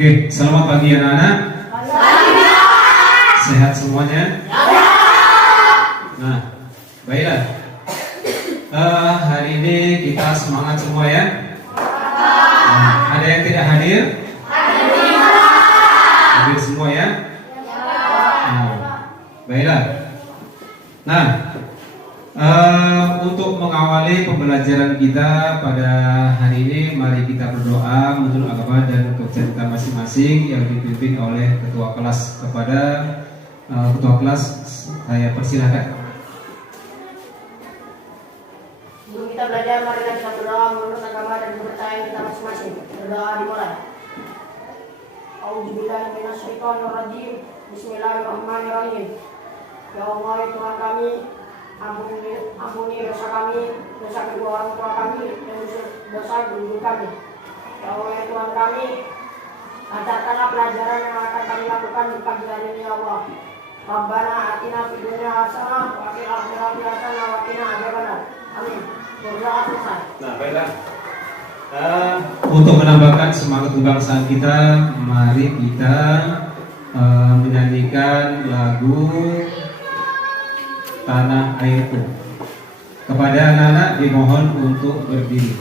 Oke, selamat pagi anak-anak. Sehat semuanya? Nah, baiklah. Hari ini kita semangat semua ya. Nah, ada yang tidak hadir? Hadir semua ya. Nah, baiklah. Nah, untuk mengawali pembelajaran kita pada hari ini, mari kita berdoa menurut agama dan kepercayaan kita masing-masing yang dipimpin oleh ketua kelas. Kepada ketua kelas, saya persilakan. Sebelum kita belajar, mari kita berdoa menurut agama dan kepercayaan kita masing-masing. Berdoa dimulai. A'udzubillahi minasyaitonirrajim. Bismillahirrahmanirrahim. Ya Allah, ya Tuhan kami, ampuni dosa kami, dosa kedua orang tua kami, dan dosa guru kami. Ya Allah, ya Tuhan kami, lancarkanlah pelajaran yang akan kami lakukan di pagi hari ini, ya Allah. Rabbana atina fid dunya hasanah wa fil akhirati hasanah wa qina adzabannar. Amin. Berdoa selesai. Nah, baiklah. Untuk menambahkan semangat kebangsaan kita, mari kita menyanyikan lagu Tanah Airku. Kepada anak-anak dimohon untuk berdiri.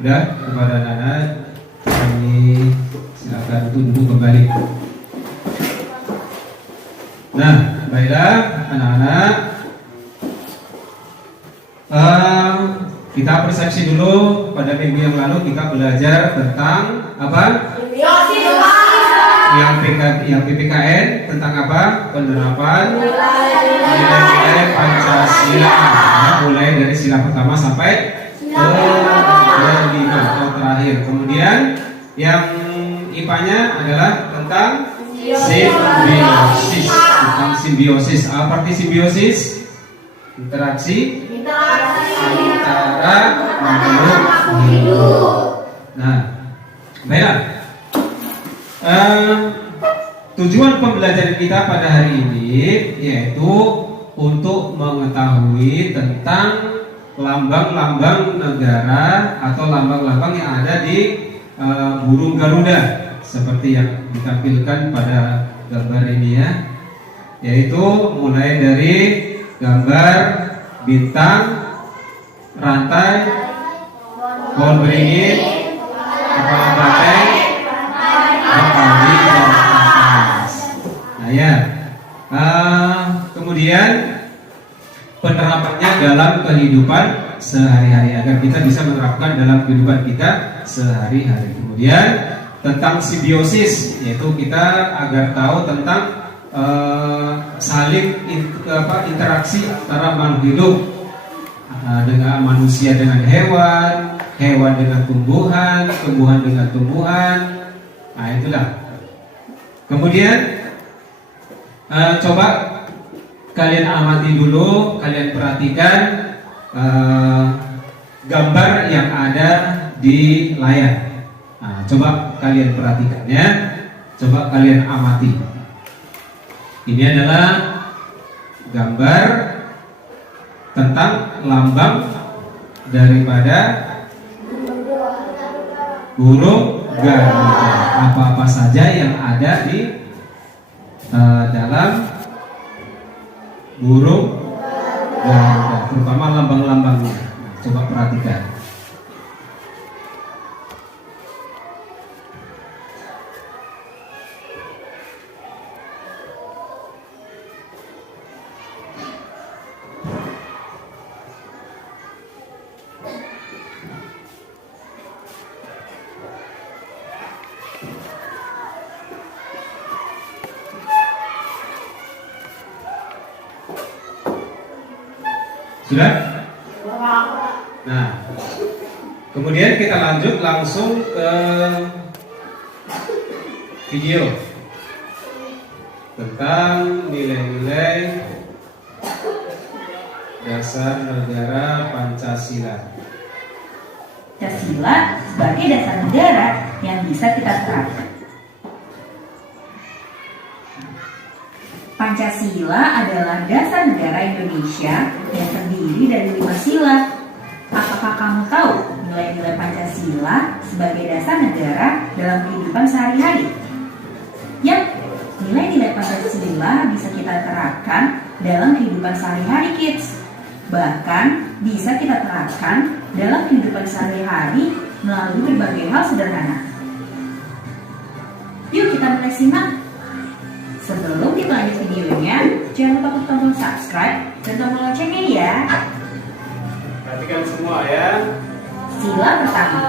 Udah, kepada anak-anak kami silakan untuk duduk kembali. Nah, baiklah anak-anak, kita persepsi dulu. Pada minggu yang lalu kita belajar tentang apa? Yang PPKN tentang apa? Penerapan nilai-nilai Pancasila. Nah, mulai dari sila pertama sampai kelima atau terakhir. Kemudian yang IPA-nya adalah tentang simbiosis. Tentang simbiosis. Apa arti simbiosis? Interaksi antara makhluk hidup. Nah, baiklah. Tujuan pembelajaran kita pada hari ini yaitu untuk mengetahui tentang lambang-lambang negara atau lambang-lambang yang ada di burung Garuda seperti yang ditampilkan pada gambar ini ya, yaitu mulai dari gambar bintang, rantai, pohon beringin, kepala banteng, kepala atas. Nah ya, kemudian penerapannya dalam kehidupan sehari-hari agar kita bisa menerapkan dalam kehidupan kita sehari-hari. Kemudian tentang simbiosis, yaitu kita agar tahu tentang saling interaksi antara makhluk hidup, dengan manusia dengan hewan, hewan dengan tumbuhan, tumbuhan dengan tumbuhan. Nah itulah. Kemudian coba kalian amati dulu, kalian perhatikan gambar yang ada di layar. Nah, coba kalian perhatikan ya, coba kalian amati. Ini adalah gambar tentang lambang daripada burung Garuda. Apa-apa saja yang ada di dalam burung Garuda, terutama lambang-lambangnya. Nah, coba perhatikan. Sudah? Nah, kemudian kita lanjut langsung ke video tentang nilai-nilai dasar negara Pancasila. Pancasila sebagai dasar negara yang bisa kita terapkan. Pancasila adalah dasar negara Indonesia yang terdiri dari 5 sila. Apakah kamu tahu nilai-nilai Pancasila sebagai dasar negara dalam kehidupan sehari-hari? Yap, nilai-nilai Pancasila bisa kita terapkan dalam kehidupan sehari-hari, kids. Bahkan bisa kita terapkan dalam kehidupan sehari-hari melalui berbagai hal sederhana. Yuk kita mulai simak. Sebelum kita lanjut videonya, jangan lupa klik tombol subscribe dan tombol loncengnya ya. Perhatikan semua ya. Sila pertama.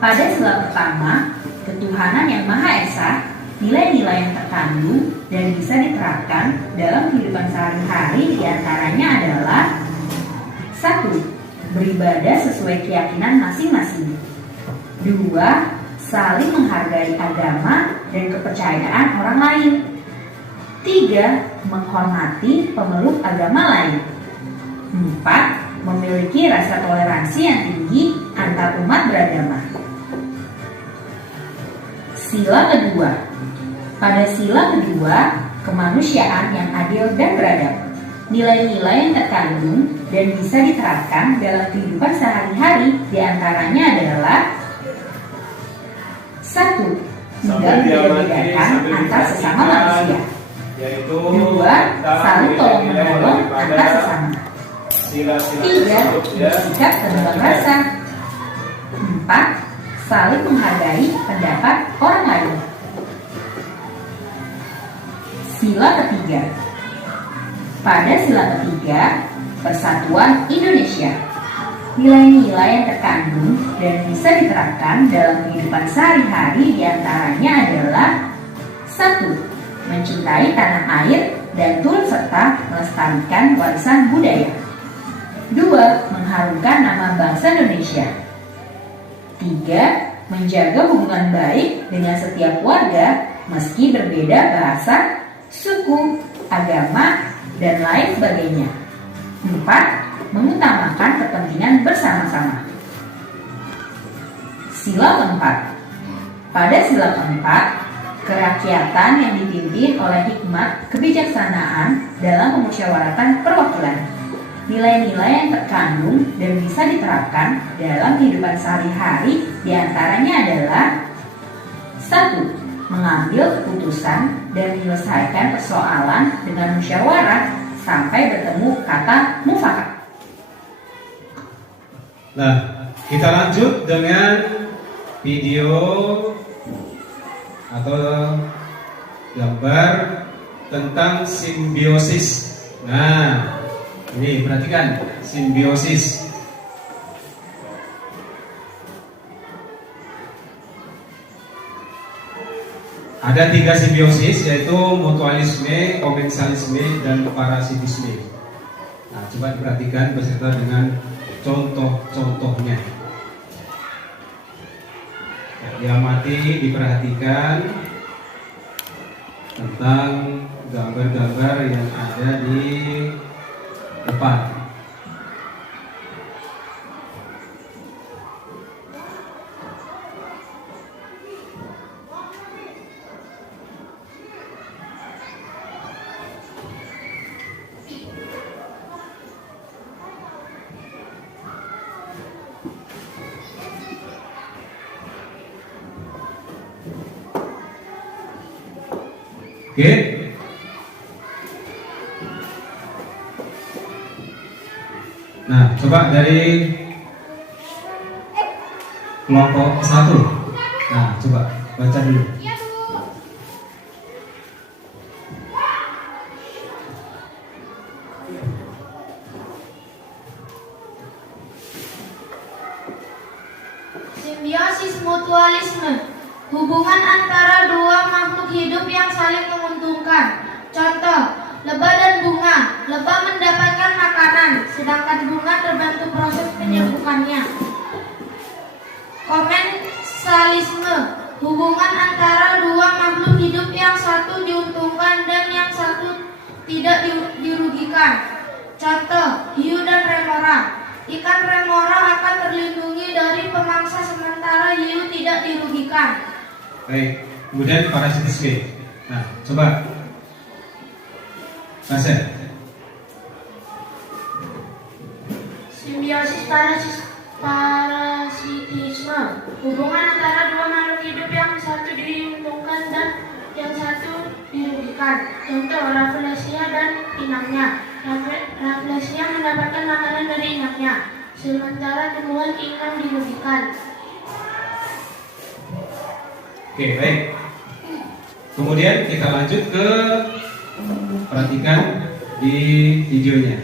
Pada sila pertama, ketuhanan yang Maha Esa, nilai-nilai yang terkandung dan bisa diterapkan dalam kehidupan sehari-hari diantaranya adalah 1. Beribadah sesuai keyakinan masing-masing. 2. Saling menghargai agama dan kepercayaan orang lain. 3. Menghormati pemeluk agama lain. 4. Memiliki rasa toleransi yang tinggi antar umat beragama. Sila kedua. Pada sila kedua, kemanusiaan yang adil dan beradab. Nilai-nilai yang terkandung dan bisa diterapkan dalam kehidupan sehari-hari diantaranya adalah 1. Tidak membedakan antar sesama manusia. 2. Saling tolong-menolong antar sesama. 3. Bersikap penuh rasa. 4. Saling menghargai pendapat orang lain. Sila ketiga. Pada sila ketiga, Persatuan Indonesia. Nilai-nilai yang terkandung dan bisa diterapkan dalam kehidupan sehari-hari diantaranya adalah 1. Mencintai tanah air dan turut serta melestarikan warisan budaya. 2. Mengharumkan nama bangsa Indonesia. 3. Menjaga hubungan baik dengan setiap warga meski berbeda bahasa, suku, agama, dan lain sebagainya. 4. Mengutamakan kepentingan bersama-sama. Sila keempat. Pada sila keempat, kerakyatan yang dipimpin oleh hikmat kebijaksanaan dalam pemusyawaratan perwakilan. Nilai-nilai yang terkandung dan bisa diterapkan dalam kehidupan sehari-hari diantaranya adalah 1. Mengambil keputusan dan menyelesaikan persoalan dengan musyawarah sampai bertemu kata mufakat. Nah, kita lanjut dengan video atau gambar tentang simbiosis. Nah, ini perhatikan simbiosis. Ada 3 simbiosis, yaitu mutualisme, komensalisme, dan parasitisme. Nah, coba diperhatikan beserta dengan contoh-contohnya. Nah, diamati, diperhatikan tentang gambar-gambar yang ada di depan. Oke. Nah, coba dari kelompok 1. Nah, coba baca dulu. Simbiosis mutualisme, hubungan antara dua makhluk hidup yang saling menguntungkan. Contoh, lebah dan bunga. Lebah mendapatkan makanan, sedangkan bunga terbantu proses penyerbukannya. Komensalisme, hubungan antara dua makhluk hidup yang satu diuntungkan dan yang satu tidak dirugikan. Contoh, hiu dan remora. Ikan remora akan terlindungi dari pemangsa sementara hiu tidak dirugikan. Baik, kemudian parasitis B. Nah, coba Pasien. Simbiosis parasitisme, hubungan antara dua makhluk hidup yang satu diuntungkan dan yang satu dirugikan. Contoh, Rafflesia dan inangnya. Rafflesia mendapatkan makanan dari inangnya, sementara tumbuhan inang dirugikan. Oke, baik. Kemudian kita lanjut ke perhatikan di videonya.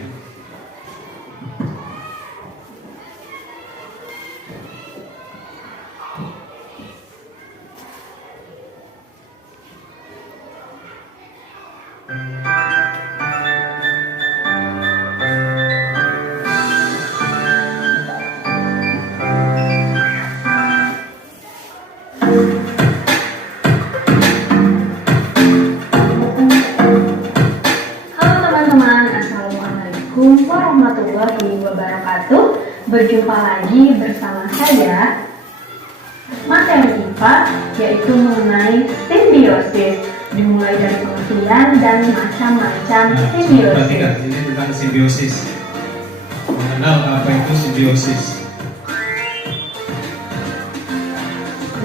warahmatullahi wabarakatuh. Berjumpa lagi bersama saya materi IPA, yaitu mengenai simbiosis, dimulai dari pengertian dan macam-macam simbiosis. Perhatikan, ini tentang simbiosis. Mengenal apa itu simbiosis.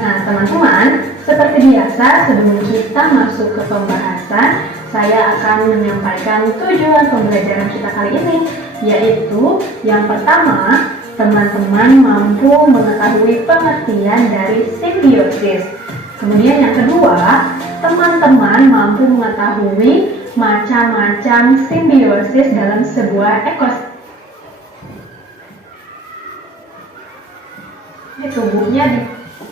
Nah teman-teman, seperti biasa sebelum kita masuk ke pembahasan, saya akan menyampaikan tujuan pembelajaran kita kali ini, yaitu yang pertama, teman-teman mampu mengetahui pengertian dari simbiosis. Kemudian yang kedua, teman-teman mampu mengetahui macam-macam simbiosis dalam sebuah ekosistem.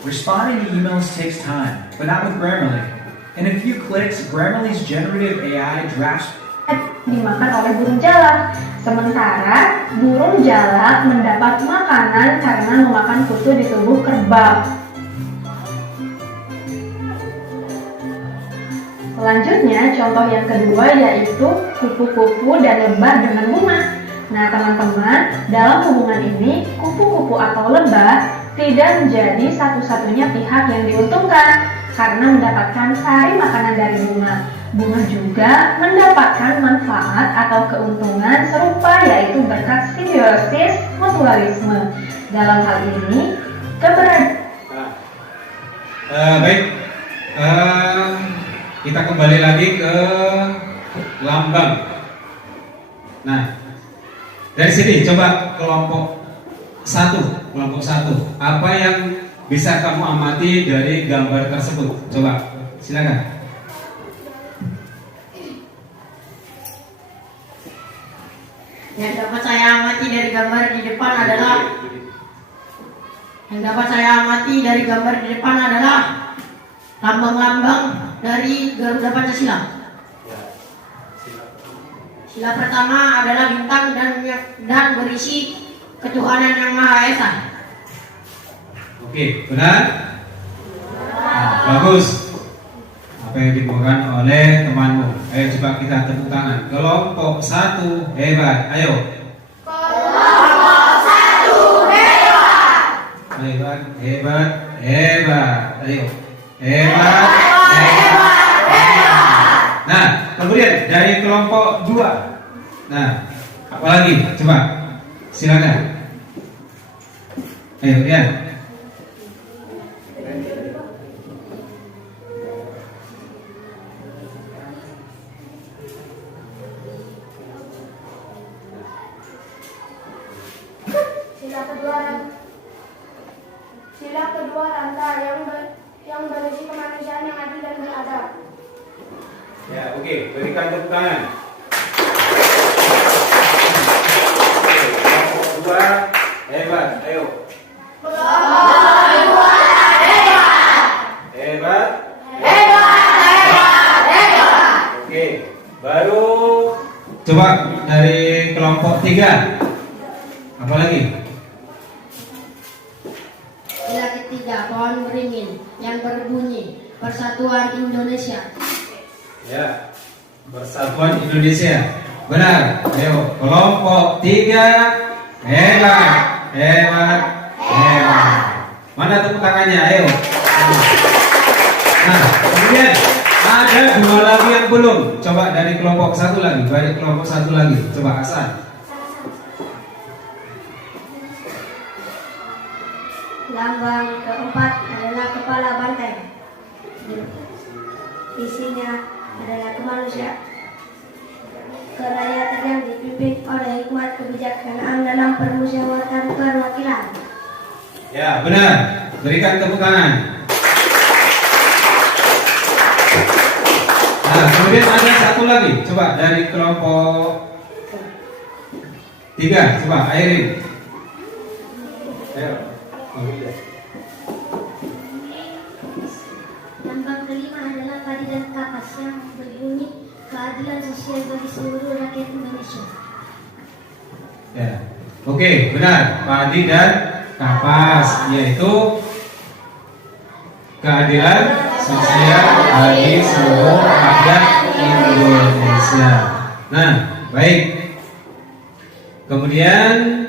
Responding to emails takes time, but not with Grammarly. In a few clicks, Grammarly's generative AI drafts dimakan oleh burung jalak. Sementara burung jalak mendapat makanan karena memakan kutu di tubuh kerbau. Selanjutnya, contoh yang kedua yaitu kupu-kupu dan lebah dengan bunga. Nah teman-teman, dalam hubungan ini kupu-kupu atau lebah tidak menjadi satu-satunya pihak yang diuntungkan karena mendapatkan sari makanan dari bunga. Bunga juga mendapatkan manfaat atau keuntungan serupa, yaitu berkat simbiosis mutualisme. Dalam hal ini, baik, kita kembali lagi ke lambang. Nah, dari sini coba kelompok satu. Apa yang bisa kamu amati dari gambar tersebut? Coba, silakan. Yang dapat saya amati dari gambar di depan adalah lambang-lambang dari Garuda Pancasila. Sila pertama adalah bintang dan berisi ketuhanan yang Maha Esa. Oke, benar? Nah, bagus. Apa yang dibawakan oleh temanmu? Ayo coba kita tepuk tangan. Kelompok 1 hebat. Ayo. Kelompok 1 hebat. Hebat. Ayo. Hebat. Nah, kemudian dari kelompok 2. Nah, apa lagi? Coba. Silakan. Ayo, ya. kedua rantai yang berisi kemanusiaan yang adil dan beradab. Ya, oke, berikan tepuk tangan. Kelompok kedua, hebat, ayo. Hebat. Oke, baru coba dari kelompok 3. Apa lagi? Sila ketiga, pohon beringin yang berbunyi Persatuan Indonesia. Ya, Persatuan Indonesia. Benar. Ayo, kelompok 3. Hebat, hebat, hebat. Mana tepuk tangannya? Ayo. Nah, kemudian ada 2 lagi yang belum. Coba dari kelompok 1 lagi. Dari kelompok 1 lagi. Coba Hasan. Lambang keempat adalah kepala banteng. Isinya adalah kemanusiaan. Kerakyatan yang dipimpin oleh hikmat kebijaksanaan dalam permusyawaratan perwakilan. Ya, benar. Berikan tepuk tangan. Nah, kemudian ada 1 lagi. Coba dari kelompok 3. Coba Airin. Ayo. Lambang kelima adalah padi dan kapas yang berbunyi keadilan sosial bagi seluruh rakyat Indonesia. Ya. Oke, benar. Padi dan kapas yaitu keadilan sosial bagi seluruh rakyat Indonesia. Nah, baik. Kemudian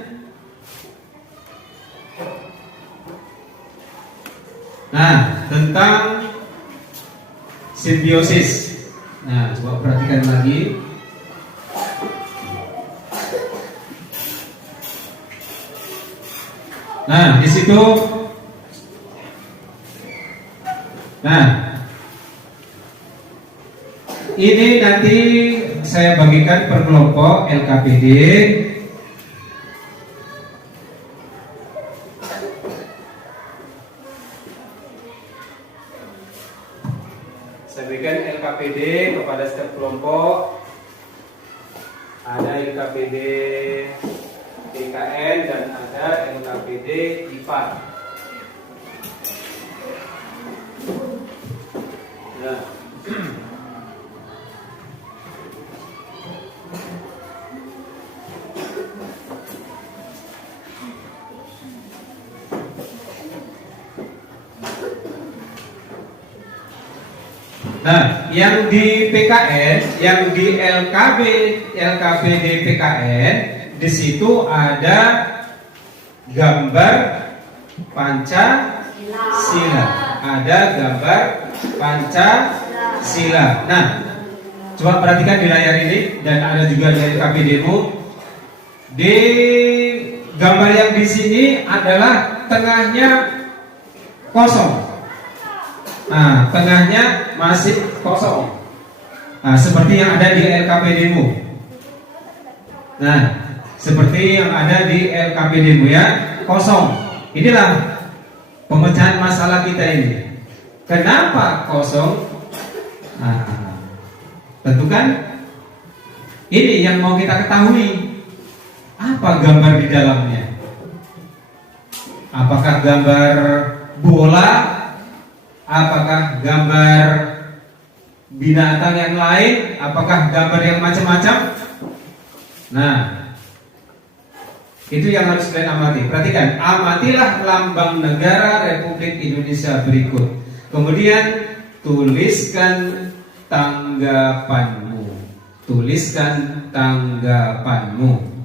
tentang simbiosis. Nah, coba perhatikan lagi. Nah, di situ. Nah, ini nanti saya bagikan per kelompok LKPD. Saya berikan LKPD kepada setiap kelompok. Ada LKPD PKN dan ada LKPD IPA. Nah. Nah, yang di PKN, yang di LKPD PKN, di situ ada gambar Pancasila. Ada gambar Pancasila. Nah, coba perhatikan di layar ini dan ada juga di LKPD-mu. Di gambar yang di sini adalah tengahnya kosong. Nah, tengahnya masih kosong. Nah, seperti yang ada di LKPD-mu. Nah, seperti yang ada di LKPD-mu ya, kosong. Inilah pemecahan masalah kita ini. Kenapa kosong? Nah, tentu kan ini yang mau kita ketahui. Apa gambar di dalamnya? Apakah gambar bola? Apakah gambar binatang yang lain? Apakah gambar yang macam-macam? Nah, itu yang harus kalian amati. Perhatikan, amatilah lambang negara Republik Indonesia berikut. Kemudian tuliskan tanggapanmu. Tuliskan tanggapanmu.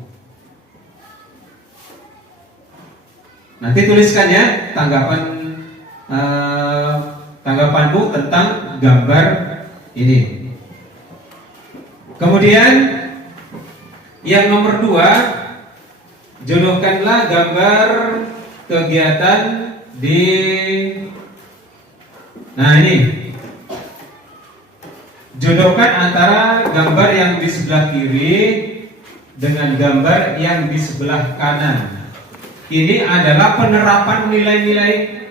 Nanti tuliskan ya tanggapanmu tentang gambar ini. Kemudian yang nomor 2, jodohkanlah gambar kegiatan di. Nah, ini jodohkan antara gambar yang di sebelah kiri dengan gambar yang di sebelah kanan. Ini adalah penerapan nilai-nilai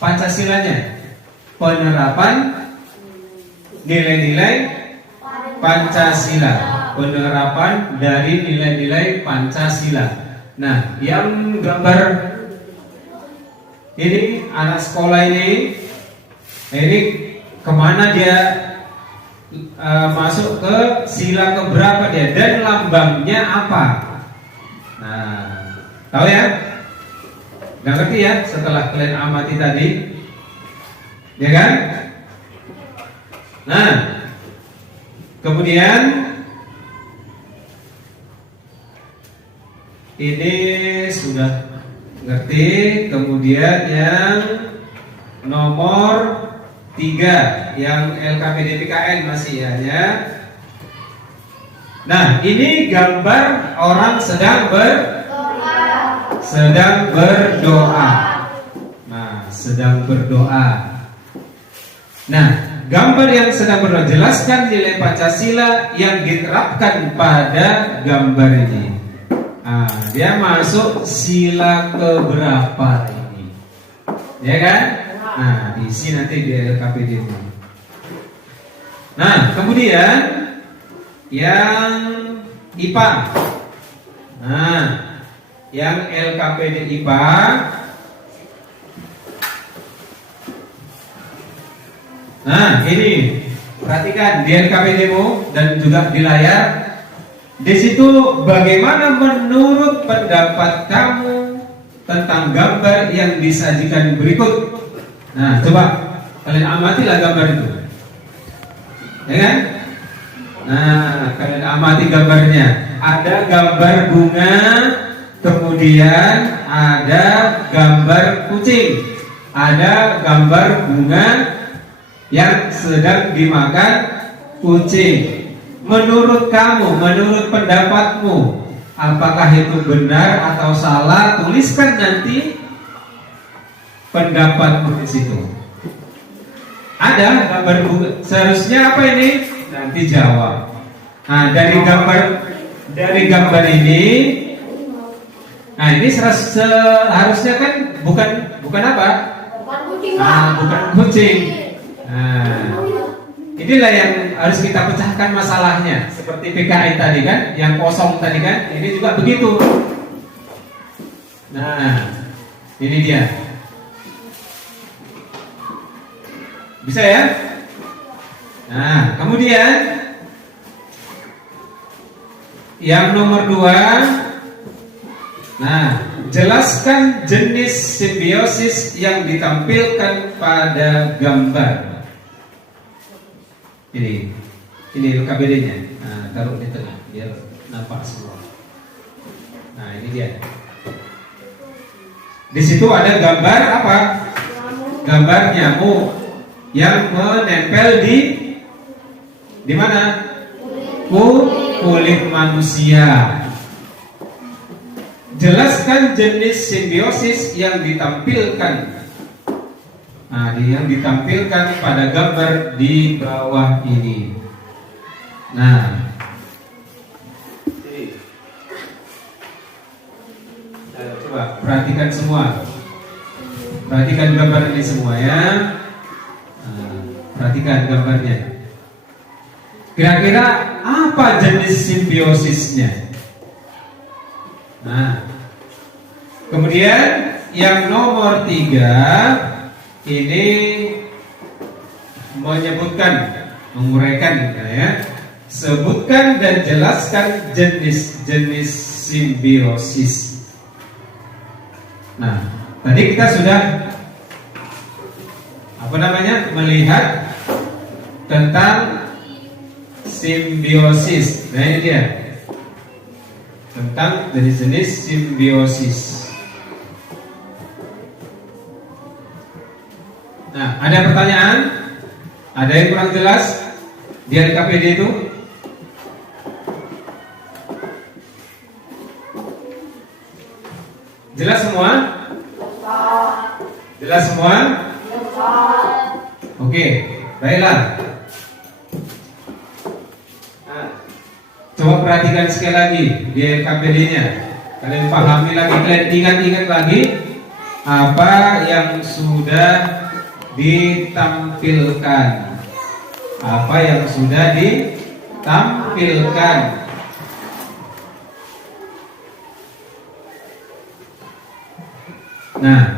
Pancasilanya. Penerapan nilai-nilai Pancasila. Penerapan dari nilai-nilai Pancasila. Nah, yang gambar ini anak sekolah ini kemana dia masuk ke sila keberapa dia dan lambangnya apa? Nah, tahu ya? Nggak ngerti ya setelah kalian amati tadi, ya kan? Nah, kemudian ini sudah ngerti. Kemudian yang nomor 3 yang LKPD PKN masih ya. Nah, ini gambar orang sedang berdoa. Nah, sedang berdoa. Nah, gambar yang sedang berdoa jelaskan nilai Pancasila yang diterapkan pada gambar ini. Nah, dia masuk sila keberapa ini? Ya kan? Nah, diisi nanti di LKPD. Nah, kemudian yang IPA. Nah, yang LKPD IPA Nah, ini perhatikan di LKPD-mu dan juga di layar. Di situ bagaimana menurut pendapat kamu tentang gambar yang disajikan berikut. Nah, coba kalian amatilah gambar itu. Ya kan? Nah, kalian amati gambarnya. Ada gambar bunga, kemudian ada gambar kucing. Ada gambar bunga yang sedang dimakan kucing. Menurut kamu, menurut pendapatmu, apakah itu benar atau salah? Tuliskan nanti pendapatmu di situ. Ada gambar bunga. Seharusnya apa ini? Nanti jawab. Nah, dari gambar ini, nah ini seharusnya kan bukan apa? Bukan kucing. Bukan kucing. Nah, inilah yang harus kita pecahkan masalahnya. Seperti PKI tadi kan, yang kosong tadi kan, ini juga begitu. Nah, ini dia. Bisa ya? Nah, kemudian yang nomor 2. Nah, jelaskan jenis simbiosis yang ditampilkan pada gambar. Ini LKPD-nya. Nah, taruh di tengah biar nampak semua. Nah, ini dia. Di situ ada gambar apa? Gambar nyamuk yang menempel di mana? Kulit manusia. Jelaskan jenis simbiosis yang ditampilkan. Nah, yang ditampilkan pada gambar di bawah ini. Nah, coba perhatikan semua. Perhatikan gambar ini semua ya. Nah, perhatikan gambarnya. Kira-kira apa jenis simbiosisnya? Nah, kemudian yang nomor 3 ini menyebutkan, menguraikan ya. Sebutkan dan jelaskan jenis-jenis simbiosis. Nah, tadi kita sudah melihat tentang simbiosis. Nah, ini dia. Tentang jenis-jenis simbiosis. Nah, ada pertanyaan? Ada yang kurang jelas di LKPD itu? Jelas semua? Jelas semua? Oke, baiklah. Nah, coba perhatikan sekali lagi di LKPD-nya. Kalian pahami lagi, kalian ingat-ingat lagi apa yang sudah ditampilkan. Apa yang sudah ditampilkan. Nah,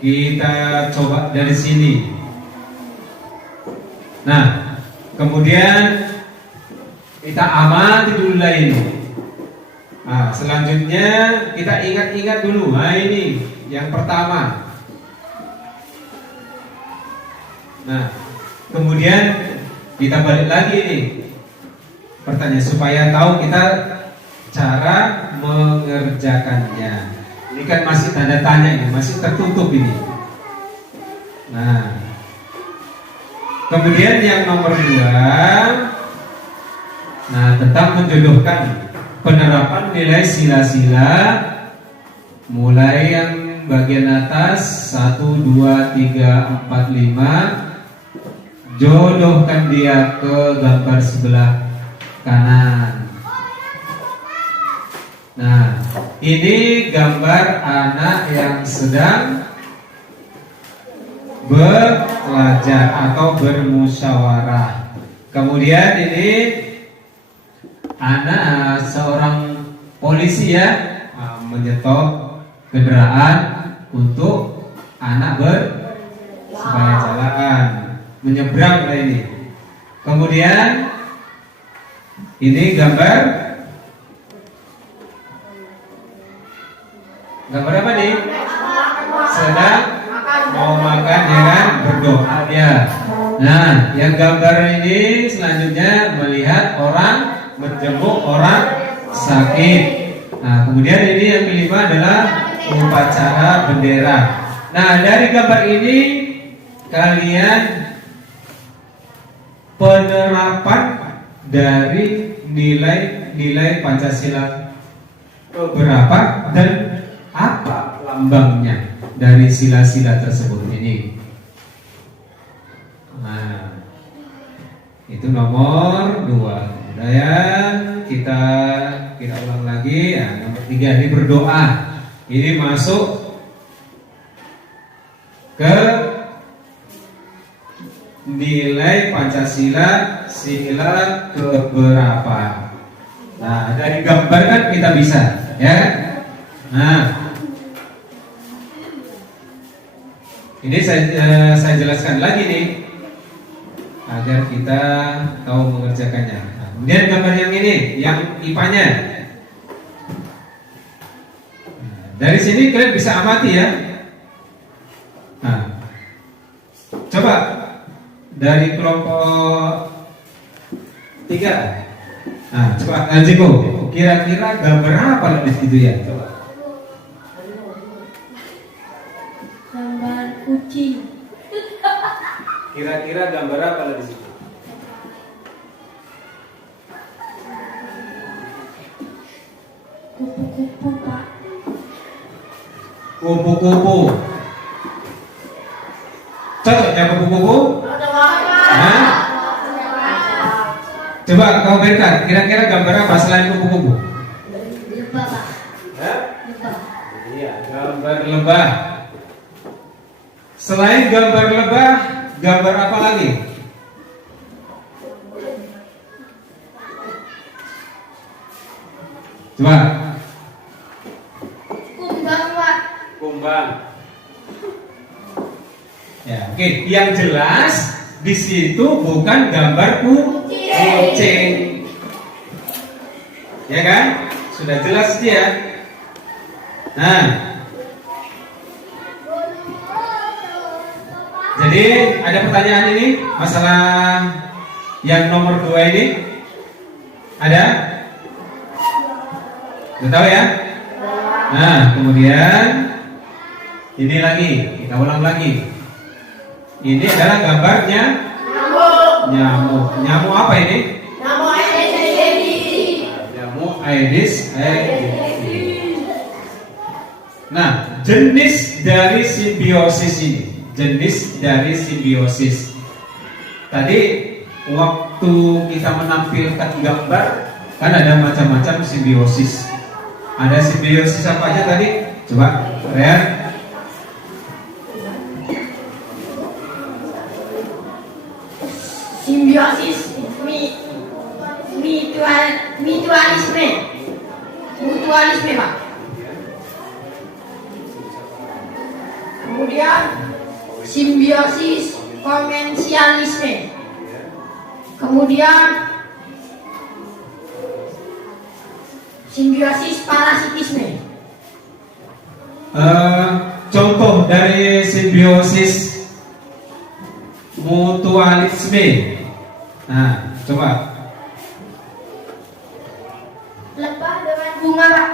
kita coba dari sini. Nah, kemudian kita amati dulu lah ini. Nah, selanjutnya kita ingat-ingat dulu. Nah, ini yang pertama. Nah, kemudian kita balik lagi nih. Pertanyaan supaya tahu kita cara mengerjakannya. Ini kan masih tanda tanya ini, masih tertutup ini. Nah, kemudian yang nomor 2, nah, tetap menjodohkan penerapan nilai sila-sila mulai yang bagian atas 1, 2, 3, 4, 5. Jodohkan dia ke gambar sebelah kanan. Nah, ini gambar anak yang sedang belajar atau bermusyawarah. Kemudian ini anak seorang polisi ya, menyetop kendaraan untuk anak supaya jalan menyeberang lah ini. Kemudian ini gambar apa nih? Sedang mau makan ya kan, berdoa dia. Nah, yang gambar ini selanjutnya melihat orang menjenguk orang sakit. Nah, kemudian ini yang kelima adalah upacara bendera. Nah, dari gambar ini kalian penerapan dari nilai-nilai Pancasila berapa dan apa lambangnya dari sila-sila tersebut ini. Nah, itu nomor 2. Kemudian kita ulang lagi. Nah, nomor 3 ini berdoa. Ini masuk ke nilai Pancasila sila keberapa. Nah, dari gambar kan kita bisa, ya. Nah, ini saya jelaskan lagi nih agar kita tahu mengerjakannya. Nah, kemudian gambar yang ini, yang IPA-nya. Nah, dari sini kalian bisa amati ya. Nah, coba dari kelompok 3. Nah, coba Aljiko, kira-kira gambar apa di situ ya? Coba. Gambar kucing. Kira-kira gambar apa di situ? Kupu-kupu, Pak. Kupu-kupu. Cocoknya kupu-kupu? Hah? Coba kau berikan, kira-kira gambar apa selain kupu-kupu? Lebah, Pak. Hah? Lebah. Iya, gambar lebah. Selain gambar lebah, gambar apa lagi? Coba. Kumbang, Pak. Kumbang. Ya, oke. Yang jelas di situ bukan gambar kucing. Ya kan? Sudah jelas dia. Nah, jadi ada pertanyaan ini masalah yang nomor 2 ini ada? Sudah tahu ya? Nah, kemudian ini lagi kita ulang lagi. Ini adalah gambarnya nyamuk. Nyamuk apa ini? Nyamuk Aedes aegypti. Nah, jenis dari simbiosis ini. Jenis dari simbiosis. Tadi waktu kita menampilkan gambar, Kan ada macam-macam simbiosis. Ada simbiosis apa aja tadi? Coba, Rian. Simbiosis, mutualisme, Pak. Kemudian simbiosis komensialisme. Kemudian simbiosis parasitisme. Contoh dari simbiosis mutualisme. Nah, coba. Lebah dengan bunga, Pak.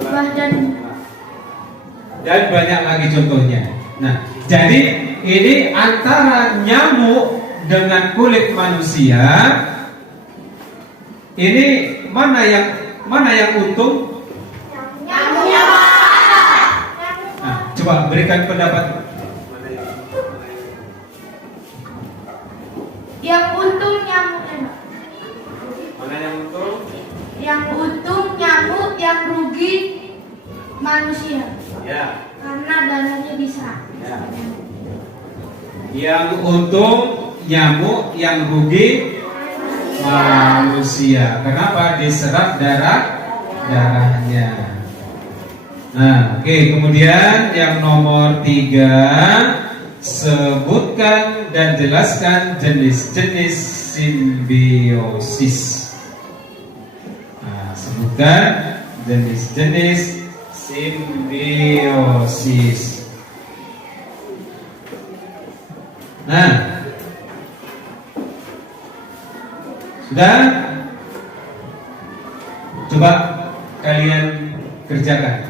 Lebah dan banyak lagi contohnya. Nah, jadi ini antara nyamuk dengan kulit manusia. Ini mana yang untung? Nyamuknya, Nah, coba berikan pendapat. yang untung nyamuknya, Pak. Mana yang untung? Yang untung nyamuk, yang rugi manusia. Ya. Karena dananya diserap. Ya. Yang untung nyamuk, yang rugi manusia. Kenapa? Diserap darahnya. Nah, oke. Kemudian yang nomor 3, sebutkan dan jelaskan jenis-jenis simbiosis. Nah, sebutkan jenis-jenis simbiosis. Nah, sudah? Coba kalian kerjakan.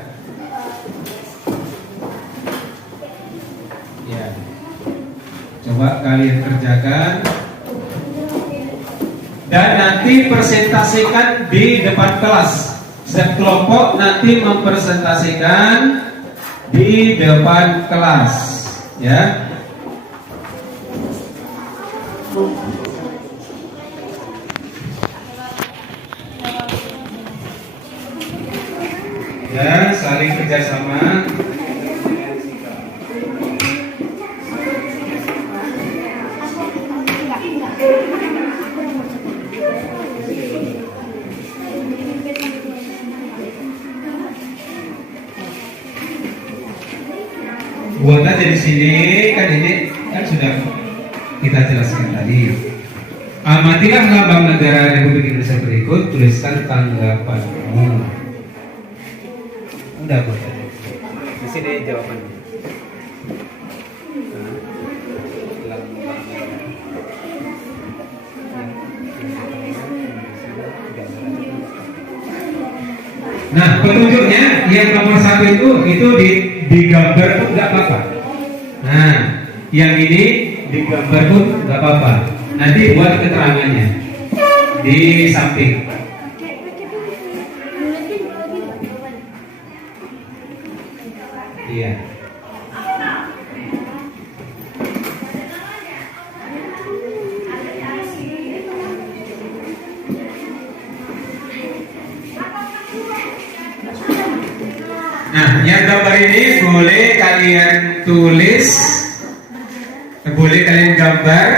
Ya. Coba kalian kerjakan. Dan nanti presentasikan di depan kelas. Setiap kelompok nanti mempresentasikan di depan kelas, ya. Ya, saling kerjasama. Buat aja di sini, kan ini kan sudah kita jelaskan tadi. Amatilah lambang negara Republik Indonesia berikut, tuliskan tanggapanmu. Udah buat aja. Di sini jawabannya. Nah, petunjuknya yang nomor 1 itu digambar pun nggak apa-apa. Nah, yang ini digambar pun nggak apa-apa. Nanti buat keterangannya di samping. Iya. Nah, yang gambar ini boleh kalian tulis, boleh kalian gambar,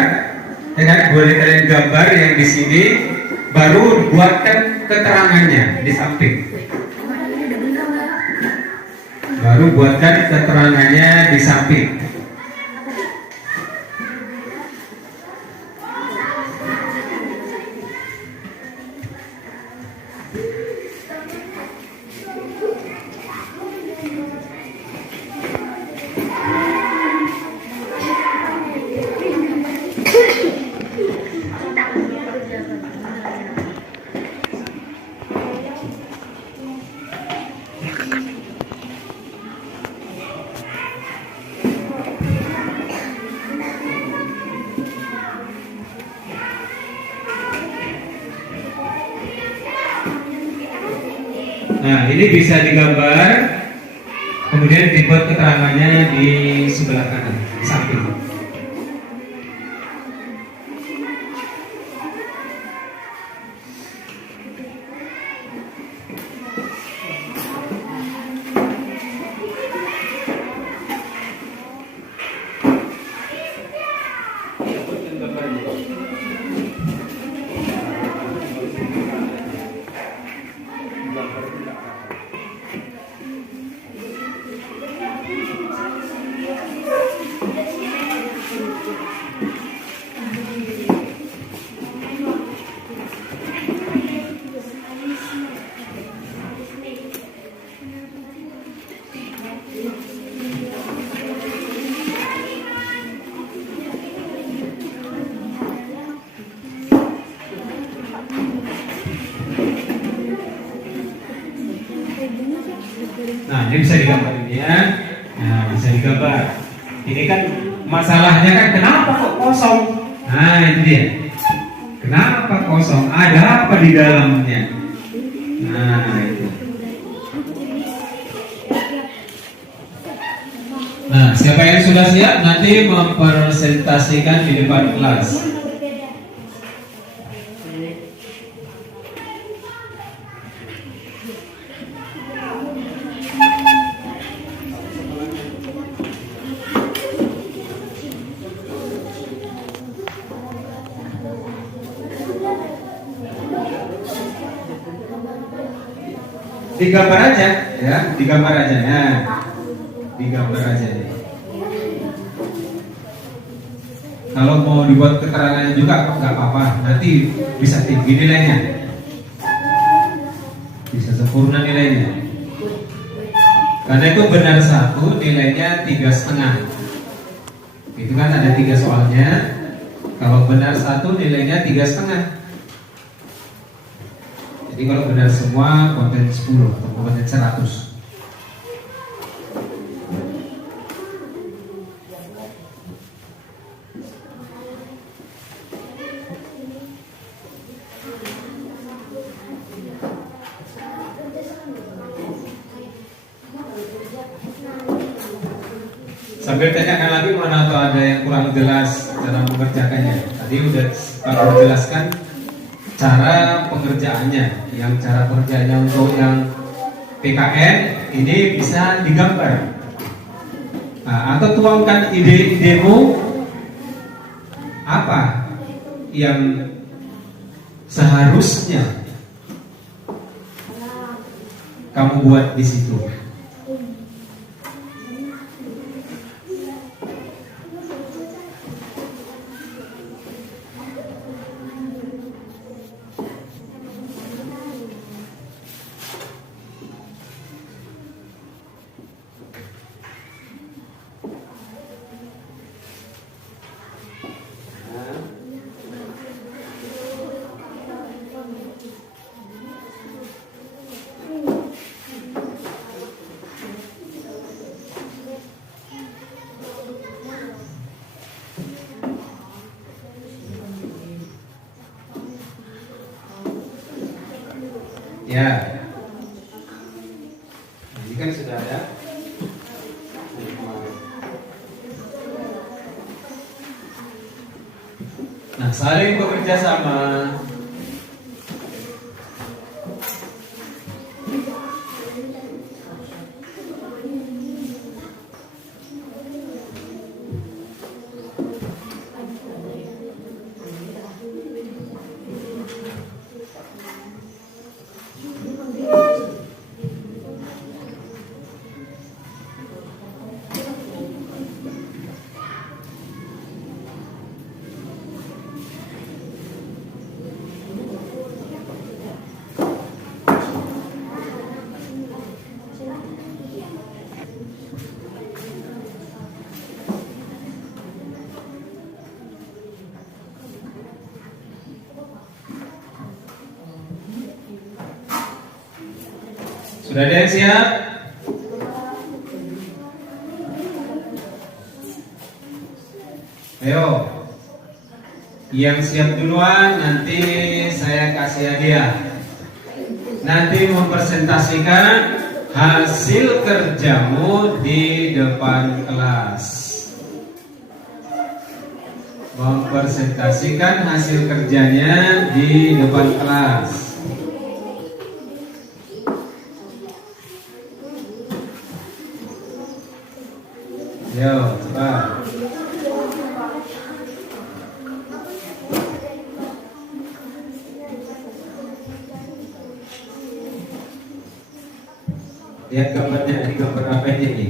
ya kan? Boleh kalian gambar yang di sini, baru buatkan keterangannya di samping. Baru buatkan keterangannya di samping. Nah, ini bisa digambar, kemudian dibuat keterangannya di sebelah kanan, di samping. Nah, ini bisa digambar ini ya. Nah, bisa digambar. Ini kan masalahnya kan kenapa kok kosong? Nah, itu dia. Kenapa kosong? Ada apa di dalamnya? Nah, itu. Nah, siapa yang sudah siap nanti mempresentasikan di depan kelas. Digambar aja, ya, digambar aja, ya, digambar aja. Kalau mau dibuat keterangannya juga nggak apa-apa, nanti bisa tinggi nilainya, bisa sempurna nilainya. Karena itu benar 1 nilainya 3,5. Itu kan ada 3 soalnya. Kalau benar 1 nilainya 3,5. Jadi kalau benar semua konten 10 atau konten 100. Sambil tanyakan lagi mana atau ada yang kurang jelas cara mengerjakannya. Tadi udah Pak jelaskan cara pengerjaannya. Yang cara pengerjaannya untuk yang PKN ini bisa digambar. Nah, atau tuangkan ide-idemu apa yang seharusnya kamu buat di situ. Ya, ini kan sudah ada. Nah, saling bekerja sama. Sudah ada yang siap? Ayo, yang siap duluan nanti saya kasih hadiah. Nanti mempresentasikan hasil kerjamu di depan kelas. Mempresentasikan hasil kerjanya di depan kelas. Yo, cepat. Lihat gambarnya, ini gambar apa ini?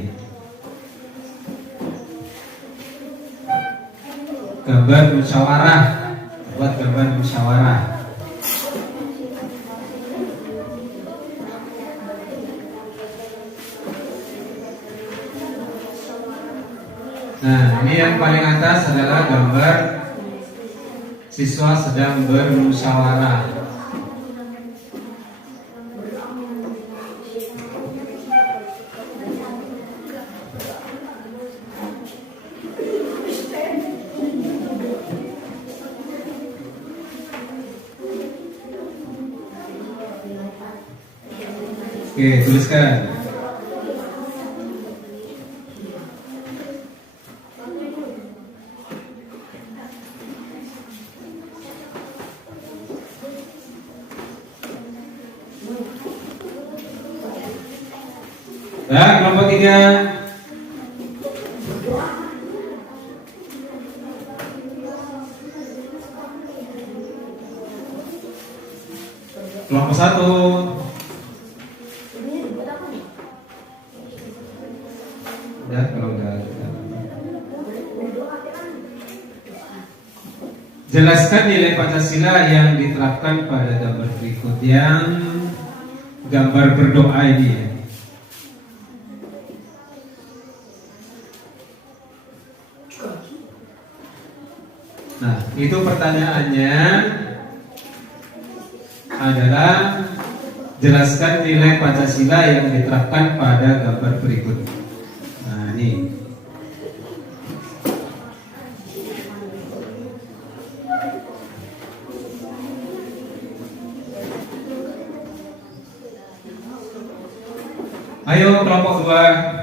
Gambar musyawarah. Buat gambar musyawarah. Nah, ini yang paling atas adalah gambar siswa sedang bermusyawarah. Oke, tuliskan. Nah, kelompok 3. Kelompok 1. Udah, kalau udah. Jelaskan nilai Pancasila yang diterapkan pada gambar berikut. Yang gambar berdoa ini ya. Nah, itu pertanyaannya adalah jelaskan nilai Pancasila yang diterapkan pada gambar berikut. Nah, ini. Ayo kelompok 2.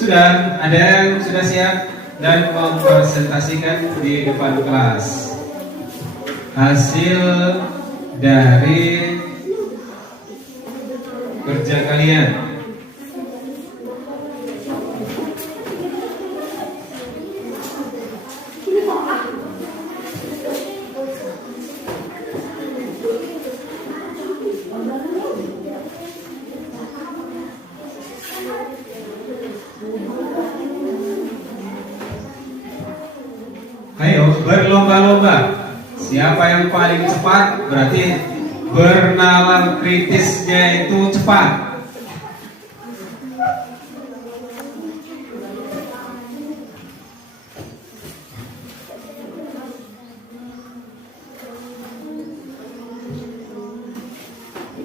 Sudah, ada yang sudah siap dan mempresentasikan di depan kelas hasil dari kerja kalian. Ayo berlomba-lomba. Siapa yang paling cepat berarti bernalar kritisnya itu cepat.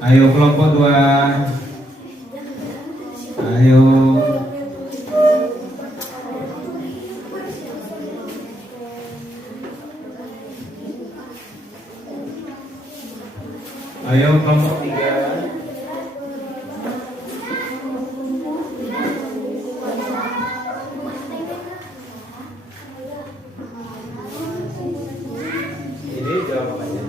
Ayo kelompok 2. Ayo. Ayo kelompok 3. Ini jawabannya.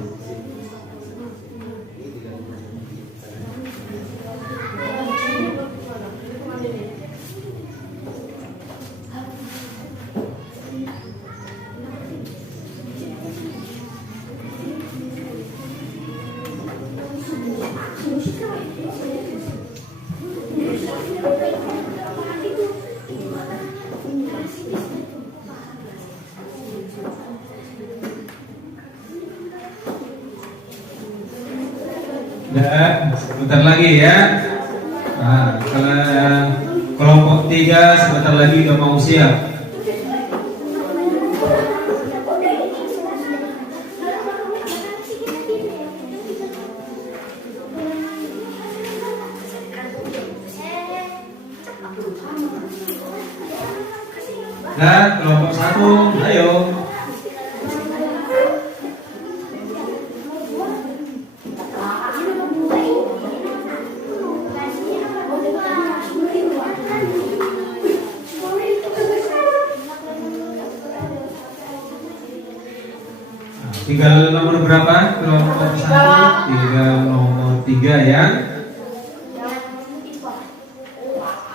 Dan sebentar lagi ya. Nah, kalau kelompok 3 sebentar lagi udah mau siap. Dan kelompok 1, ayo. Tinggal nomor berapa? Kelompok 1. Tinggal nomor 3 ya.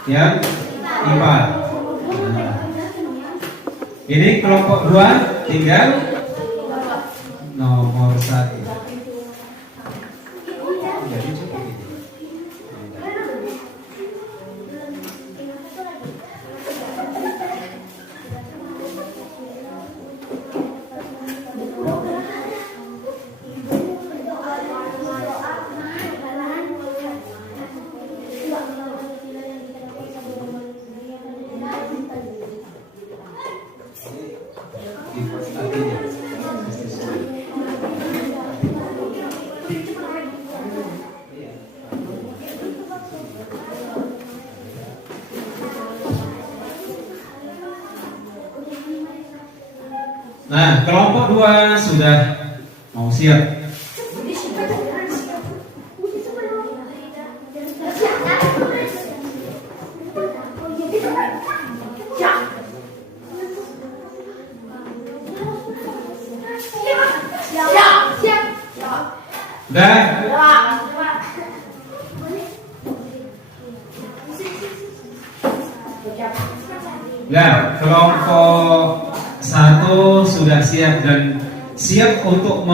Yang IPA. Nah. Ini kelompok 2 tinggal nomor 1. Jadi cukup ini. Artinya Nah, kelompok 2 sudah mau siap. Dah. Nah, kelompok 1 sudah siap dan siap untuk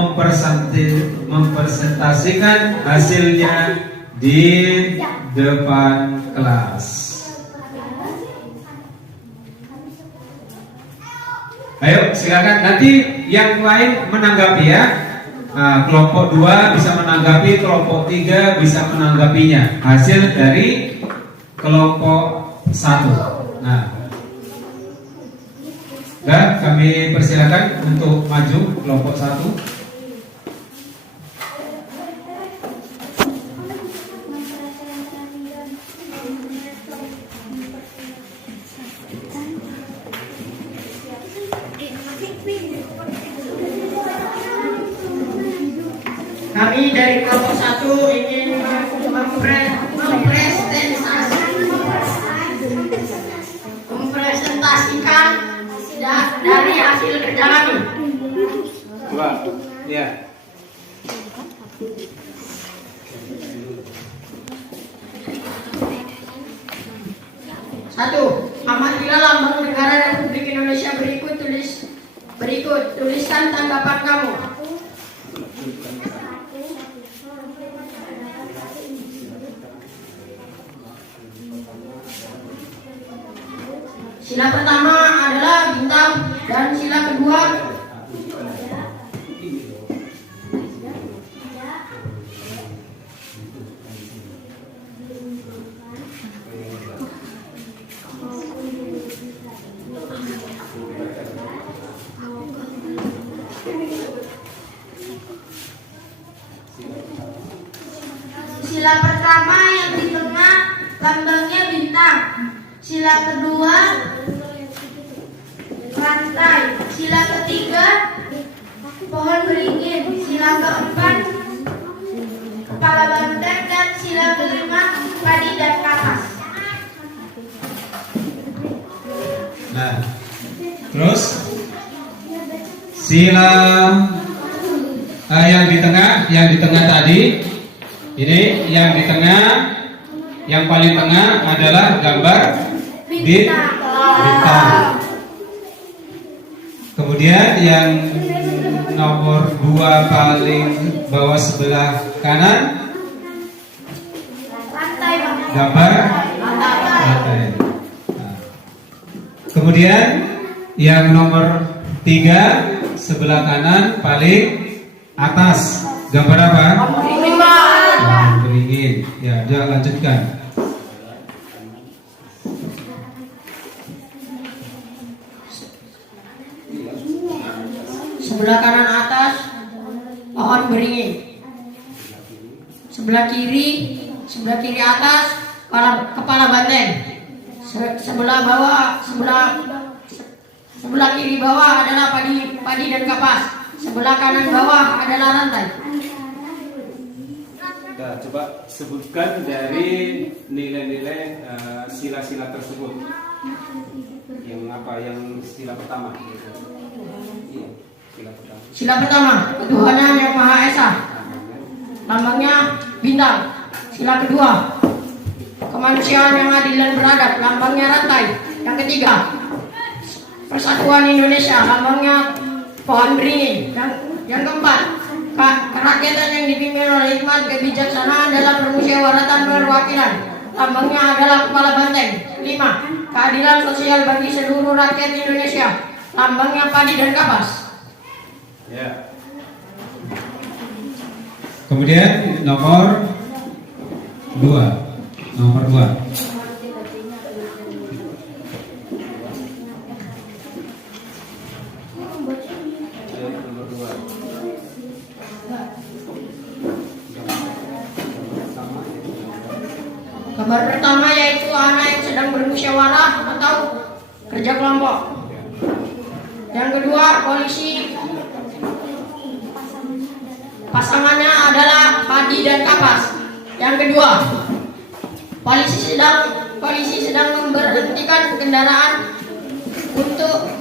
mempresentasikan hasilnya di depan kelas. Ayo, silakan. Nanti yang lain menanggapi ya. Nah, kelompok 2 bisa menanggapi, kelompok 3 bisa menanggapinya. Hasil dari kelompok 1. Nah, dan kami persilakan untuk maju kelompok 1. Kami dari kelompok 1 ingin mempresentasikan dari hasil kerja kami. Coba, ya. Satu, amatilah lambang negara Republik Indonesia berikut tuliskan tanggapan kamu. Sila pertama adalah bintang dan sila kedua Sila pertama yang di tengah lambangnya bintang. Sila kedua rantai. Sila ketiga pohon beringin. Sila keempat kepala banteng dan sila kelima padi dan kapas. Nah, terus sila yang di tengah tadi. Ini yang di tengah, yang paling tengah adalah gambar bintang. Kemudian yang nomor 2 paling bawah sebelah kanan, gambar rantai. Nah. Kemudian yang nomor 3 sebelah kanan paling atas, gambar apa? Beringin. Ya, dia lanjutkan. sebelah kanan atas pohon beringin. Sebelah kiri atas kepala banteng. Sebelah kiri bawah adalah padi dan kapas. Sebelah kanan bawah adalah rantai. Nah, coba sebutkan dari nilai-nilai sila-sila tersebut. Yang sila pertama? Iya, sila pertama. Sila pertama, Ketuhanan Yang Maha Esa. Lambangnya bintang. Sila kedua, kemanusiaan yang adil dan beradab. Lambangnya rantai. Yang ketiga, Persatuan Indonesia. Lambangnya pohon beringin. Yang keempat, kerakyatan yang dipimpin oleh hikmat kebijaksanaan dalam permusyawaratan perwakilan. Lambangnya adalah kepala banteng. 5. Keadilan sosial bagi seluruh rakyat Indonesia. Lambangnya padi dan kapas. Ya. Kemudian nomor 2. Nomor 2. Gambar pertama yaitu anak yang sedang bermusyawarah atau kerja kelompok. Yang kedua, pasangannya adalah padi dan kapas. Yang kedua, polisi sedang memberhentikan kendaraan untuk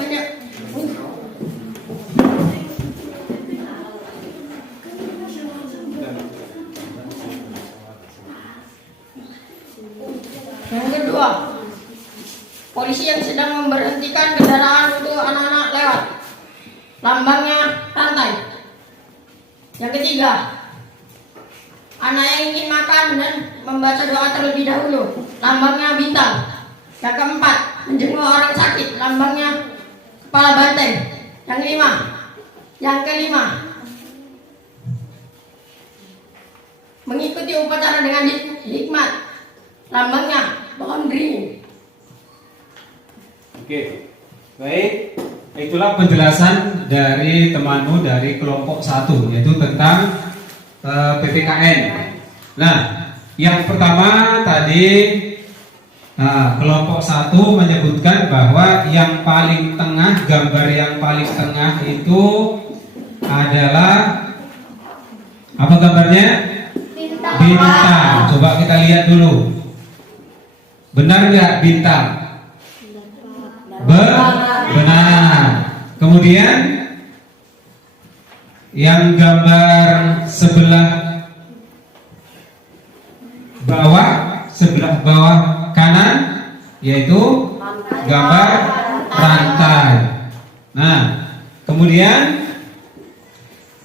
Yang kedua, polisi yang sedang memberhentikan kendaraan untuk anak-anak lewat. Lambangnya rantai. Yang ketiga, anak yang ingin makan dan membaca doa terlebih dahulu. Lambangnya bintang. Yang keempat, menjenguk orang sakit. Lambangnya kepala banteng. Yang kelima, mengikuti upacara dengan hikmat. Lambangnya pohon beringin. Oke, baik. Itulah penjelasan dari temanmu dari kelompok 1, yaitu tentang PPKN. Nah, yang pertama tadi kelompok 1 menyebutkan bahwa yang paling tengah, gambar yang paling tengah itu adalah apa gambarnya? Bintang. Coba kita lihat dulu. Benar nggak bintang? Benar. Kemudian yang gambar sebelah bawah kanan yaitu gambar rantai. Nah, kemudian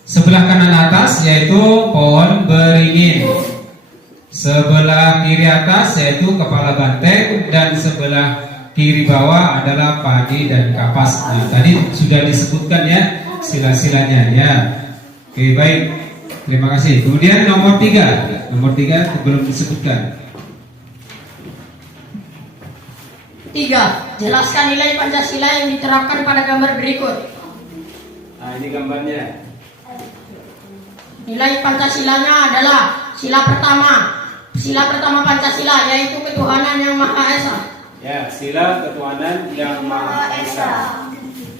sebelah kanan atas yaitu pohon beringin. Sebelah kiri atas yaitu kepala banteng dan sebelah kiri bawah adalah padi dan kapas. Nah, tadi sudah disebutkan ya sila-silanya ya. Oke, baik. Terima kasih. Kemudian nomor 3. Nomor 3 belum disebutkan. 3. Jelaskan nilai Pancasila yang diterapkan pada gambar berikut. Nah, ini gambarnya. Nilai Pancasilanya adalah sila pertama Pancasila, yaitu ketuhanan yang Maha Esa. Ya, sila ketuhanan yang Maha Esa.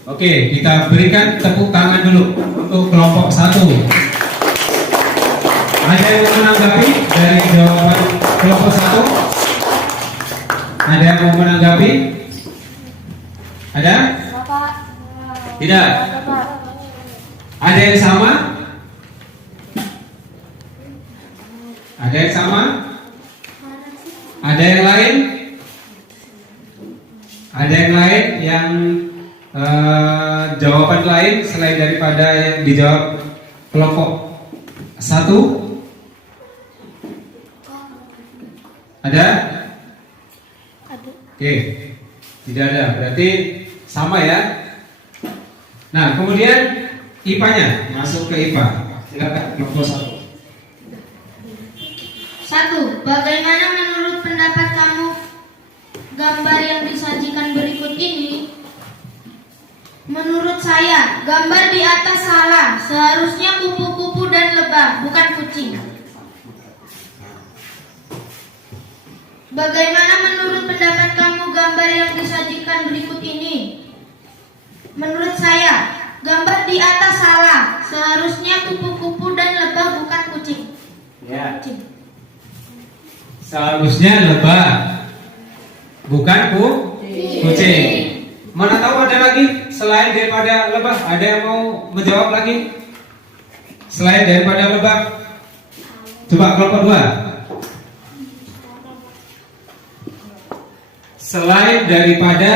Oke, kita berikan tepuk tangan dulu untuk kelompok 1. Ada yang mau menanggapi dari jawaban kelompok 1? Ada yang mau menanggapi? Ada? Tidak? Ada yang sama? Ada yang sama? Ada yang lain? Ada yang lain yang jawaban lain selain daripada yang dijawab kelompok 1? Ada? Oke, tidak ada. Berarti sama ya. Nah, kemudian IPA-nya masuk ke IPA. Silakan kelompok 1. 1. Bagaimana menurut pendapat kamu gambar yang disajikan berikut ini? Menurut saya, gambar di atas salah. Seharusnya kupu-kupu dan lebah, bukan kucing. Bagaimana menurut pendapat kamu gambar yang disajikan berikut ini? Menurut saya, gambar di atas salah. Seharusnya kupu-kupu dan lebah, bukan kucing. Ya. Seharusnya lebah, bukan kucing. Mana tahu ada lagi selain daripada lebah? Ada yang mau menjawab lagi? Selain daripada lebah? Coba kelompok 2. Selain daripada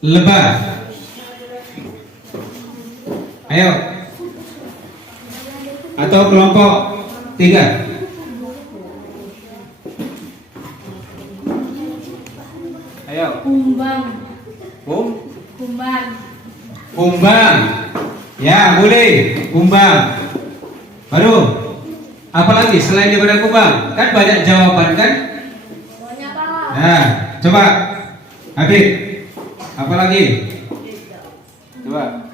lebah. Ayo. Atau kelompok 3. Ayo. Kumbang. Ya, boleh. Kumbang. Baru. Apa lagi selain daripada kumbang? Kan banyak jawaban kan? Nah, coba. Habib. Apa lagi? Coba.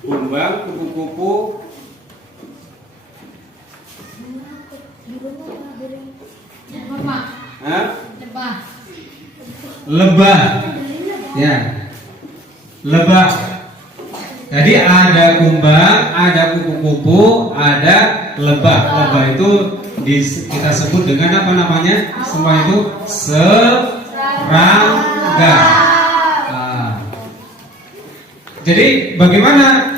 Kumbang, kupu-kupu. Hah? lebah. Ya, lebah. Jadi ada kumbang, ada kupu-kupu, ada lebah. Lebah itu kita sebut dengan apa namanya? Semua itu serangga. Nah, jadi bagaimana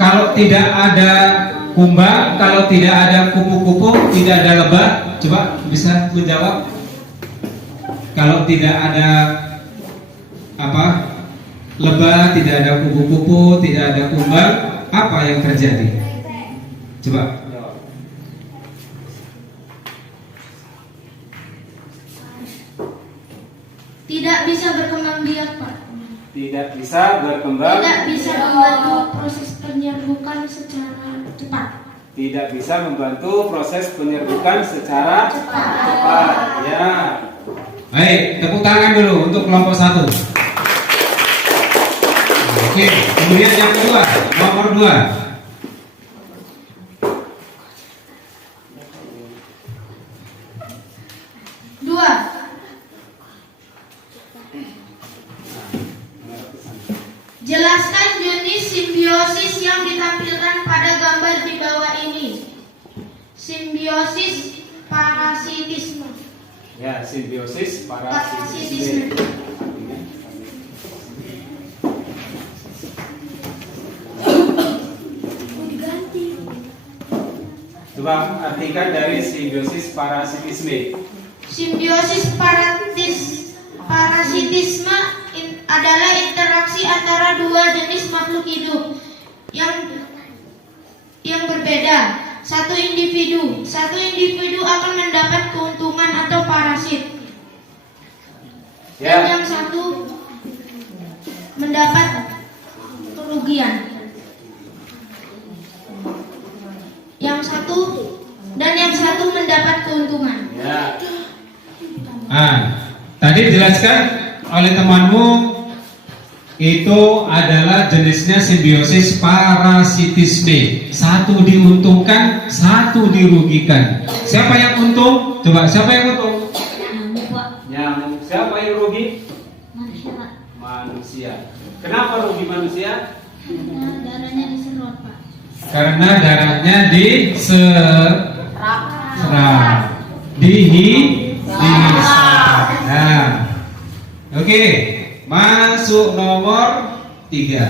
kalau tidak ada kumbang, kalau tidak ada kupu-kupu, tidak ada lebah? Coba bisa menjawab. Kalau tidak ada lebah, tidak ada kupu-kupu, tidak ada kumbang, apa yang terjadi? Coba. Tidak bisa berkembang biak, Pak. Tidak bisa berkembang. Tidak bisa membantu proses penyerbukan secara cepat. Tidak bisa membantu proses penyerbukan secara cepat. Ya. Baik, tepuk tangan dulu untuk kelompok 1. Oke, kemudian yang kedua, nomor 2. Jelaskan jenis simbiosis yang ditampilkan pada gambar di bawah ini. Simbiosis parasitisme. Ya, simbiosis parasitisme. Coba artikan dari simbiosis parasitisme. Simbiosis parasitisme adalah interaksi antara dua jenis makhluk hidup yang berbeda. Satu individu akan mendapat keuntungan atau parasit, dan yang satu mendapat kerugian. Yang satu mendapat keuntungan. Ya. Tadi dijelaskan oleh temanmu itu adalah jenisnya simbiosis parasitisme. Satu diuntungkan, satu dirugikan. Siapa yang untung? Coba siapa yang untung? Nyamuk. Siapa yang rugi? Manusia. Kenapa rugi manusia? Karena darahnya diserot, Pak. Karena darahnya diserap, dihisap. Nah, oke. Masuk nomor 3.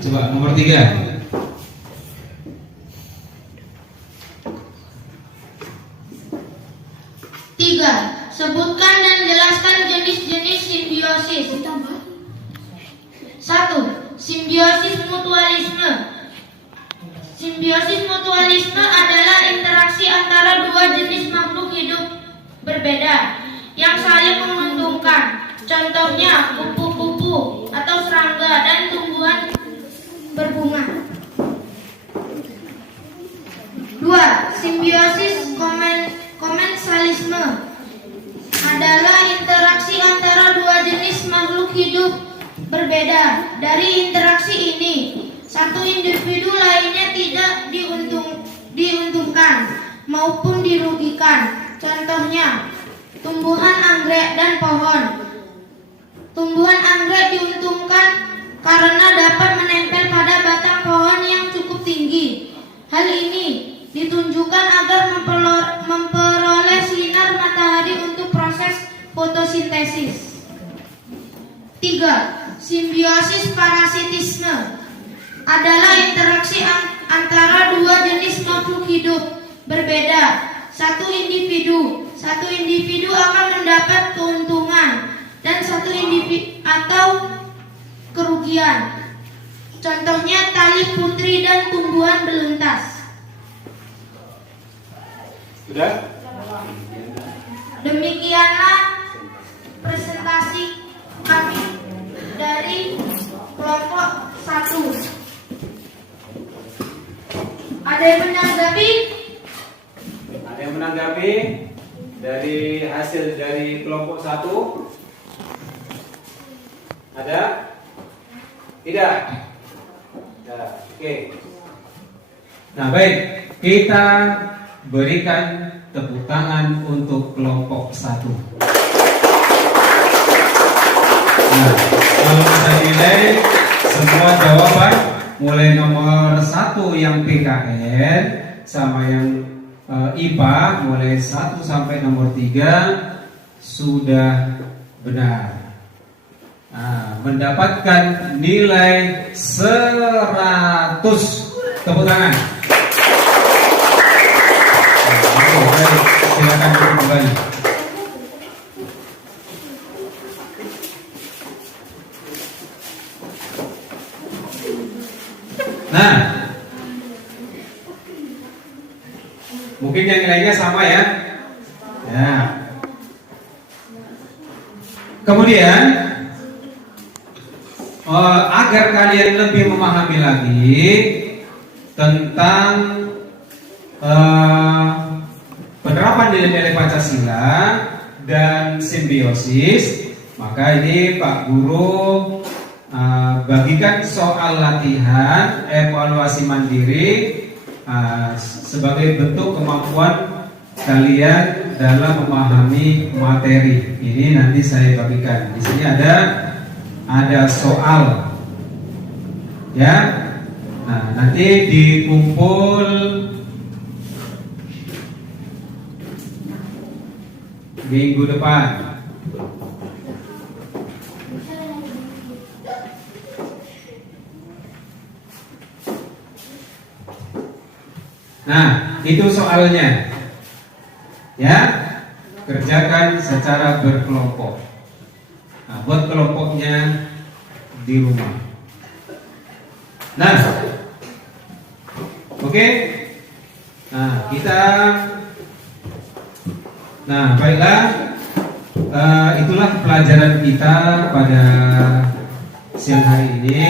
Coba nomor 3. Sebutkan dan jelaskan jenis-jenis simbiosis. 1. Simbiosis mutualisme. Simbiosis mutualisme adalah interaksi antara dua jenis makhluk hidup berbeda yang saling menguntungkan. Contohnya kupu-kupu atau serangga dan tumbuhan berbunga. 2. Simbiosis komensalisme adalah interaksi antara dua jenis makhluk hidup berbeda. Dari interaksi ini, satu individu lainnya tidak diuntungkan maupun dirugikan. Contohnya, tumbuhan anggrek dan pohon. Tumbuhan anggrek diuntungkan karena dapat menempel pada batang pohon yang cukup tinggi. Hal ini ditunjukkan agar memperoleh sinar matahari untuk proses fotosintesis. 3. Simbiosis parasitisme adalah interaksi antara dua jenis makhluk hidup berbeda. Satu individu akan mendapat keuntungan dan satu individu atau kerugian. Contohnya tali putri dan tumbuhan beluntas. Sudah? Demikianlah presentasi kami dari kelompok 1. Ada yang menanggapi? Ada yang menanggapi dari hasil dari kelompok 1? Ada? Tidak? Ya, oke. Nah, baik, kita berikan tepuk tangan untuk kelompok 1. Nah, kalau bisa nilai semua jawaban mulai nomor 1 yang PKN sama yang IPA mulai 1 sampai nomor 3 sudah benar. Nah, mendapatkan nilai 100. Tepuk tangan. Baik, silakan duduk kembali. Nah, mungkin yang nilainya sama ya. Ya. Kemudian agar kalian lebih memahami lagi tentang penerapan nilai-nilai Pancasila dan simbiosis, maka ini Pak Guru bagikan soal latihan evaluasi mandiri sebagai bentuk kemampuan kalian dalam memahami materi. Ini nanti saya bagikan. Di sini ada soal, ya. Nah, nanti dikumpul minggu depan. Nah, itu soalnya. Ya, kerjakan secara berkelompok. Nah, buat kelompoknya di rumah. Nah, oke. Nah, baiklah. Itulah pelajaran kita pada siang hari ini.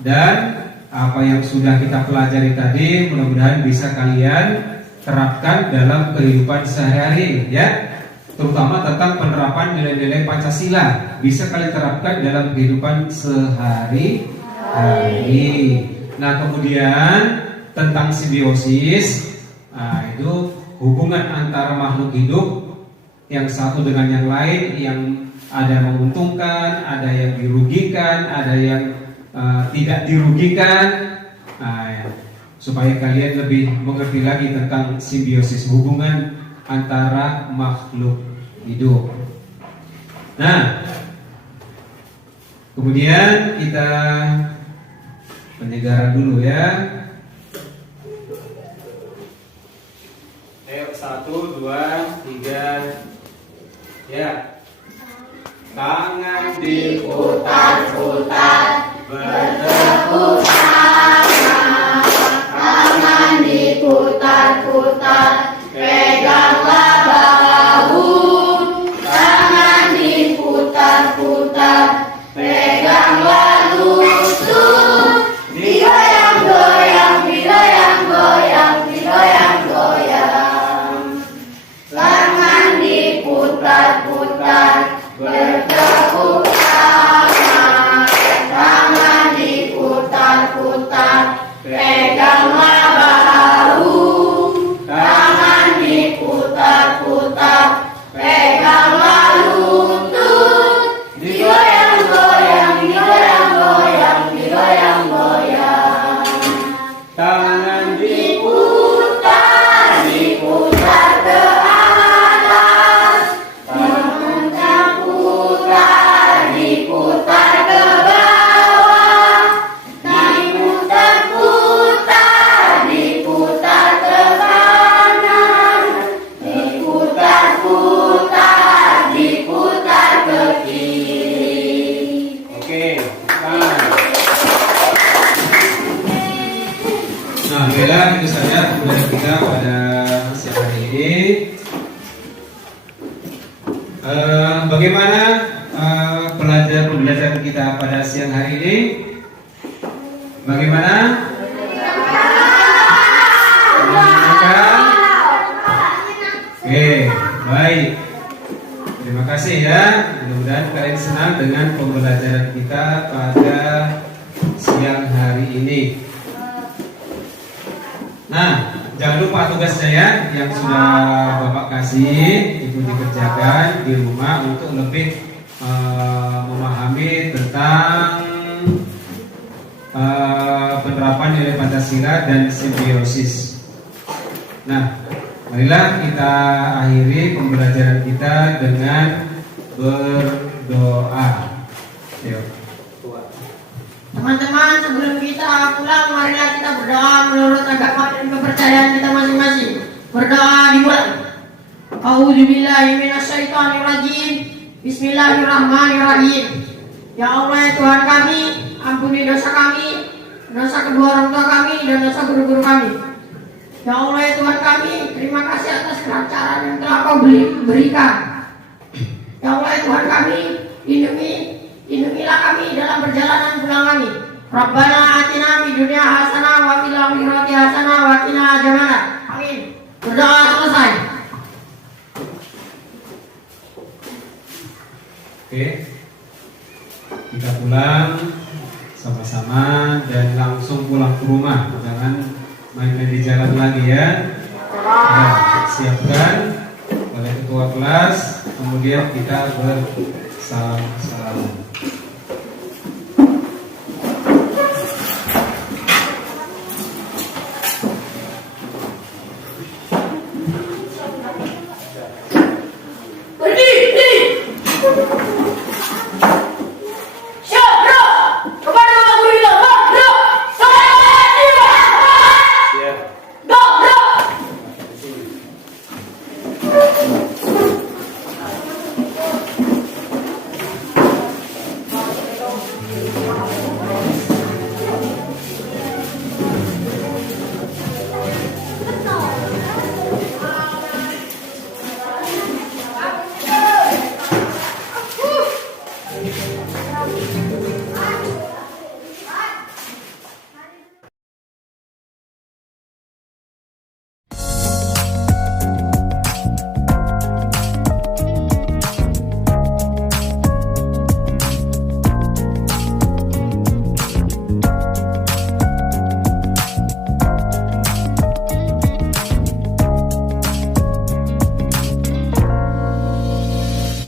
Dan apa yang sudah kita pelajari tadi mudah-mudahan bisa kalian terapkan dalam kehidupan sehari-hari, ya. Terutama tentang penerapan nilai-nilai Pancasila bisa kalian terapkan dalam kehidupan sehari-hari. Nah, kemudian tentang simbiosis, itu hubungan antara makhluk hidup yang satu dengan yang lain, yang ada menguntungkan, ada yang dirugikan, ada yang tidak dirugikan. Supaya kalian lebih mengerti lagi tentang simbiosis, hubungan antara makhluk hidup. Nah, kemudian kita penyegaran dulu ya. Ayo 1, 2, 3. Ya. Tangan diputar-putar, bertepuk tangan. Tangan diputar-putar, peganglah bahu. Tangan diputar-putar, peganglah lutut. Digoyang-goyang, digoyang-goyang, digoyang-goyang. Tangan diputar-putar, bertepuk tangan. Tangan diputar-putar, peganglah bahu. Tangan diputar-putar, peganglah lutut. Digoyang-goyang, digoyang-goyang, digoyang-goyang. Tangan diputar, diputar ke atas. Tangan putar, diputar ke bawah. Diputar-putar, diputar ke kanan. Diputar-putar, diputar ke kiri. Oke, nah, baiklah, itu saja pembelajaran kita pada siang hari ini. Bagaimana pembelajaran kita pada siang hari ini? Bagaimana? Menyenangkan? Oke, baik. Terima kasih ya. Mudah-mudahan kalian senang dengan pembelajaran kita pada siang hari ini. Nah, jangan lupa tugasnya ya, yang sudah Bapak kasih itu dikerjakan di rumah untuk lebih memahami tentang penerapan nilai Pancasila dan simbiosis. Nah, marilah kita akhiri pembelajaran kita dengan berdoa. Yuk. Teman-teman, sebelum kita pulang, marilah kita berdoa menurut agama dan kepercayaan kita masing-masing. Berdoa dimulai. A'udzubillahi minasyaitonirrajim. Bismillahirrahmanirrahim. Ya Allah, ya Tuhan kami, ampuni dosa kami, dosa kedua orang tua kami, dan dosa guru-guru kami. Ya Allah, ya Tuhan kami, terima kasih atas kelancaran yang telah Kau berikan. Ya Allah, ya Tuhan kami, lindungilah kami dalam perjalanan pulang kami. Rabbana atina fid dunya hasanah wa fil akhirati hasanah wa qina adzabannar. Amin. Berdoa selesai. Oke, kita pulang sama-sama dan langsung pulang ke rumah, jangan main-main di jalan lagi ya. Nah, siapkan oleh ketua kelas, kemudian kita bersalam-salam.